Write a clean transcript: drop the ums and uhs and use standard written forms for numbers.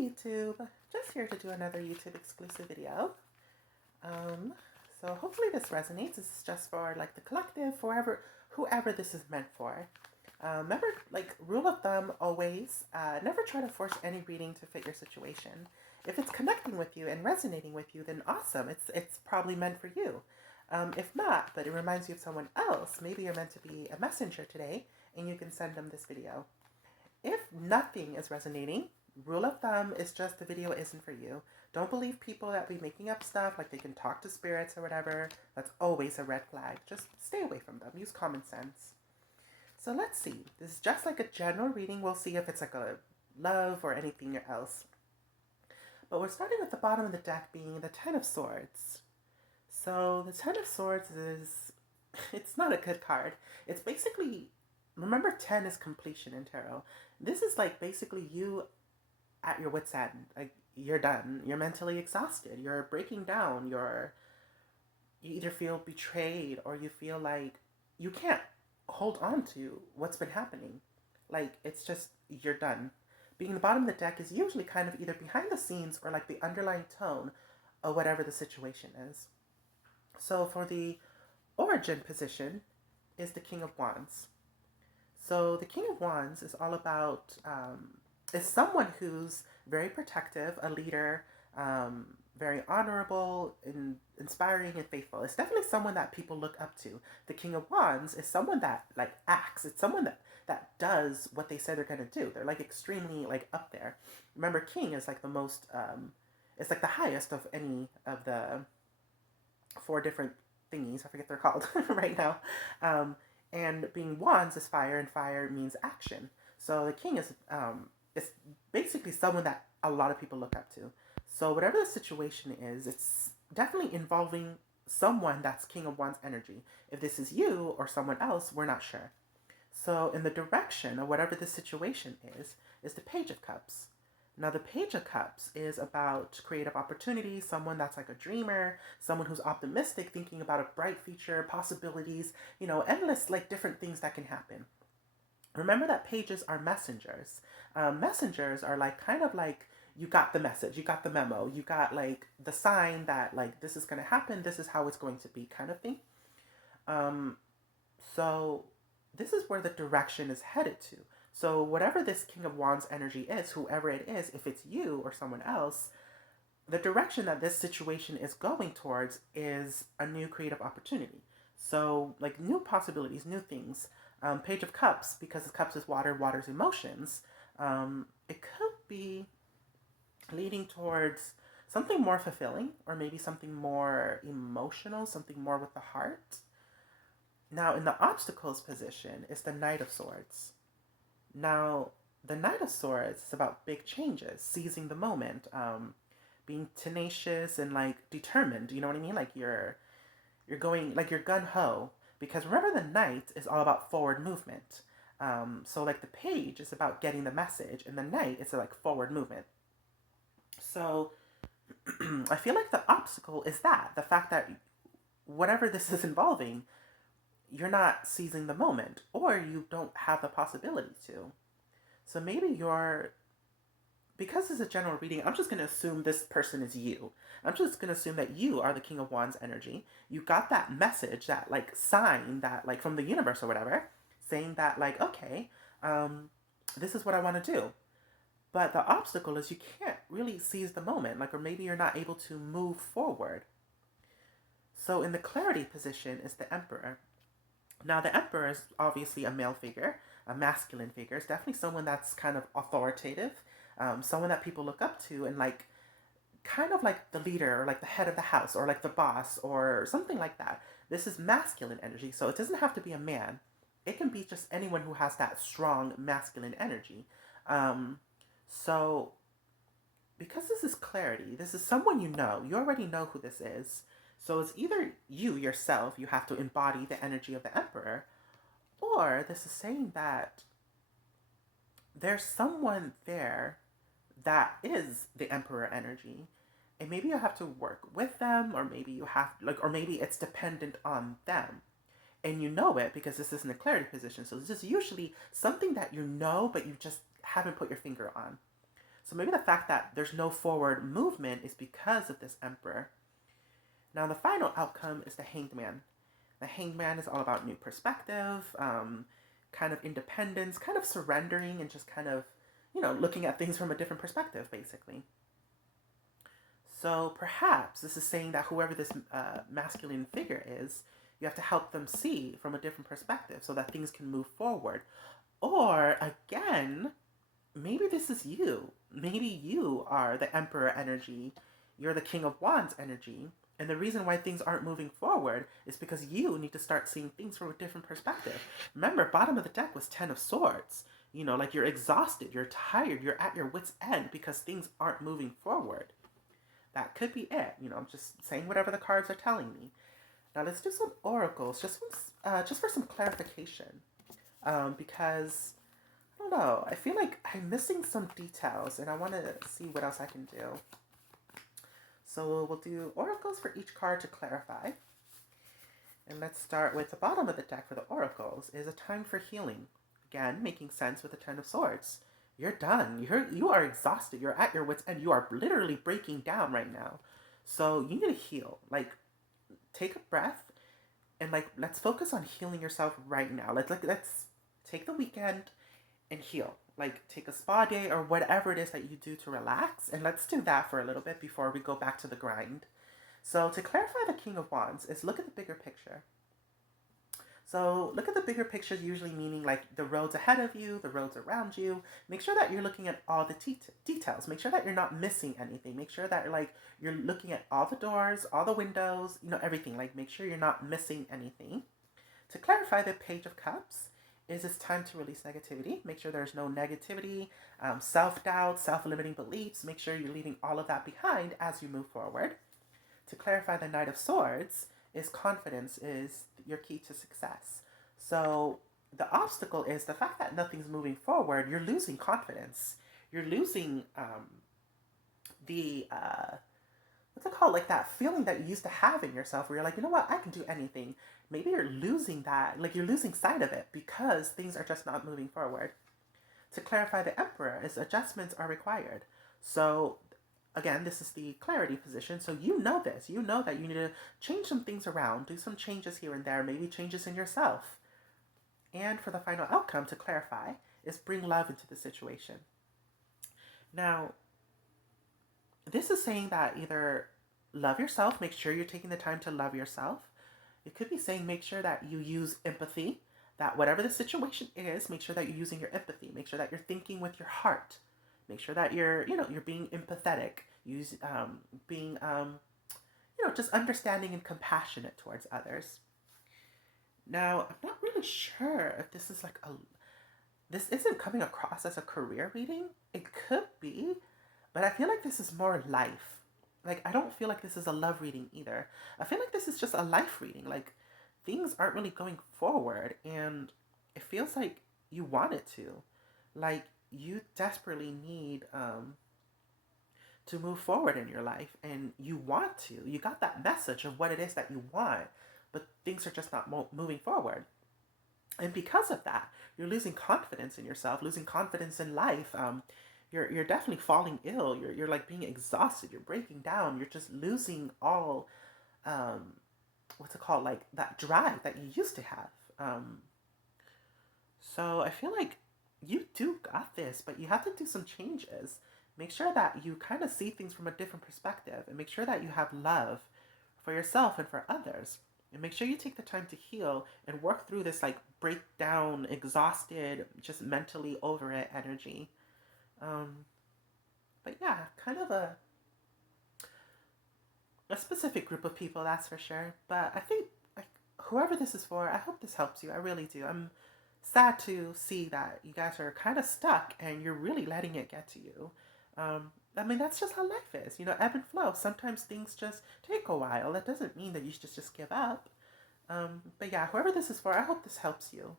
YouTube, just here to do another YouTube exclusive video. So hopefully this resonates. This is just for like the collective, for whoever this is meant for. Remember, like rule of thumb, always never try to force any reading to fit your situation. If it's connecting with you and resonating with you, then awesome. It's probably meant for you. If not, but it reminds you of someone else, maybe you're meant to be a messenger today, and you can send them this video. If nothing is resonating, rule of thumb is just the video isn't for you. Don't believe people that be making up stuff like they can talk to spirits or whatever. That's always a red flag. Just stay away from them. Use common sense. So let's see. This is just like a general reading. We'll see if it's like a love or anything else. But we're starting with the bottom of the deck being the Ten of Swords. So the Ten of Swords is, it's not a good card. It's basically, remember 10 is completion in tarot. This is like basically you at your wit's end. Like you're done. You're mentally exhausted. You're breaking down. You either feel betrayed or you feel like you can't hold on to what's been happening. Like it's just, you're done. Being the bottom of the deck is usually kind of either behind the scenes or like the underlying tone of whatever the situation is. So for the origin position is the King of Wands. So the King of Wands is all about, is someone who's very protective, a leader, very honorable, inspiring, and faithful. It's definitely someone that people look up to. The King of Wands is someone that like acts. It's someone that does what they say they're going to do. They're like extremely like up there. Remember, King is like the most, it's like the highest of any of the 4 different thingies. I forget they're called right now. And being wands is fire, and fire means action. So the king is basically someone that a lot of people look up to. So whatever the situation is, it's definitely involving someone that's King of Wands energy. If this is you or someone else, we're not sure. So in the direction of whatever the situation is the Page of Cups. Now, the Page of Cups is about creative opportunity, someone that's like a dreamer, someone who's optimistic, thinking about a bright future, possibilities, endless like different things that can happen. Remember that pages are messengers. Messengers are like kind of like you got the message, you got the memo, you got like the sign that like this is going to happen, this is how it's going to be kind of thing. So this is where the direction is headed to. So whatever this King of Wands energy is, whoever it is, if it's you or someone else, the direction that this situation is going towards is a new creative opportunity. So like new possibilities, new things. Page of Cups, because the cups is water, water's emotions. It could be leading towards something more fulfilling or maybe something more emotional, something more with the heart. Now in the obstacles position is the Knight of Swords. Now, the Knight of Swords is about big changes, seizing the moment, being tenacious and like determined. You know what I mean? Like you're going like you're gun ho. Because remember, the Knight is all about forward movement. So like the Page is about getting the message, and the Knight is like forward movement. So I feel like the obstacle is that the fact that whatever this is involving, you're not seizing the moment, or you don't have the possibility to. So maybe because it's a general reading, I'm just going to assume this person is you. I'm just going to assume that you are the King of Wands energy. You got that message, that like sign that like from the universe or whatever, saying that like, okay, this is what I want to do. But the obstacle is you can't really seize the moment, like, or maybe you're not able to move forward. So in the clarity position is the Emperor. Now, the Emperor is obviously a male figure, a masculine figure. It's definitely someone that's kind of authoritative, someone that people look up to, and like kind of like the leader or like the head of the house or like the boss or something like that. This is masculine energy, so it doesn't have to be a man. It can be just anyone who has that strong masculine energy. So because this is clarity, this is someone you know. You already know who this is. So it's either you yourself, you have to embody the energy of the Emperor, or this is saying that there's someone there that is the Emperor energy, and maybe you have to work with them, or maybe you have like, or maybe it's dependent on them, and you know it because this isn't a clarity position. So this is usually something that you know, but you just haven't put your finger on. So maybe the fact that there's no forward movement is because of this Emperor. Now, the final outcome is the Hanged Man. The Hanged Man is all about new perspective, kind of independence, kind of surrendering, and just kind of, looking at things from a different perspective, basically. So perhaps this is saying that whoever this masculine figure is, you have to help them see from a different perspective so that things can move forward. Or again, maybe this is you. Maybe you are the Emperor energy. You're the King of Wands energy. And the reason why things aren't moving forward is because you need to start seeing things from a different perspective. Remember, bottom of the deck was 10 of Swords. Like you're exhausted, you're tired, you're at your wit's end because things aren't moving forward. That could be it. I'm just saying whatever the cards are telling me. Now let's do some oracles, just for some clarification, because I don't know. I feel like I'm missing some details, and I want to see what else I can do. So we'll do oracles for each card to clarify. And let's start with the bottom of the deck for the oracles is a time for healing. Again, making sense with the 10 of Swords. You're done. You are exhausted. You're at your wit's end. You are literally breaking down right now. So you need to heal. Like, take a breath and let's focus on healing yourself right now. Let's take the weekend and heal. Like, take a spa day or whatever it is that you do to relax. And let's do that for a little bit before we go back to the grind. So to clarify the King of Wands is look at the bigger picture. So look at the bigger picture, usually meaning like the roads ahead of you, the roads around you. Make sure that you're looking at all the details. Make sure that you're not missing anything. Make sure that you're looking at all the doors, all the windows, everything. Like, make sure you're not missing anything. To clarify the Page of Cups is it's time to release negativity. Make sure there's no negativity, self-doubt, self-limiting beliefs. Make sure you're leaving all of that behind as you move forward. To clarify the Knight of Swords is confidence is your key to success. So the obstacle is the fact that nothing's moving forward. You're losing confidence. You're losing the what's it called? Like that feeling that you used to have in yourself where you're like, you know what, I can do anything. Maybe you're losing that, like you're losing sight of it because things are just not moving forward. To clarify the Emperor is adjustments are required. So again, this is the clarity position. So you know this. You know that you need to change some things around, do some changes here and there, maybe changes in yourself. And for the final outcome, to clarify, is bring love into the situation. Now, this is saying that either love yourself, make sure you're taking the time to love yourself. It could be saying make sure that you use empathy, that whatever the situation is, make sure that you're using your empathy. Make sure that you're thinking with your heart. Make sure that you're being empathetic, being, just understanding and compassionate towards others. Now, I'm not really sure if this is this isn't coming across as a career reading. It could be, but I feel like this is more life. Like, I don't feel like this is a love reading either. I feel like this is just a life reading. Like, things aren't really going forward, and it feels like you want it to. Like, you desperately need to move forward in your life, and you want to. You got that message of what it is that you want, but things are just not moving forward. And because of that, you're losing confidence in yourself, losing confidence in life. You're definitely falling ill. You're like being exhausted. You're breaking down. You're just losing all, what's it called? Like that drive that you used to have. So I feel like you do got this, but you have to do some changes. Make sure that you kind of see things from a different perspective, and make sure that you have love for yourself and for others. And make sure you take the time to heal and work through this like breakdown, exhausted, just mentally over it energy. But yeah, kind of a specific group of people, that's for sure. But I think whoever this is for, I hope this helps you. I really do. I'm sad to see that you guys are kind of stuck and you're really letting it get to you. I mean, that's just how life is, ebb and flow. Sometimes things just take a while. That doesn't mean that you should just give up. But yeah, whoever this is for, I hope this helps you.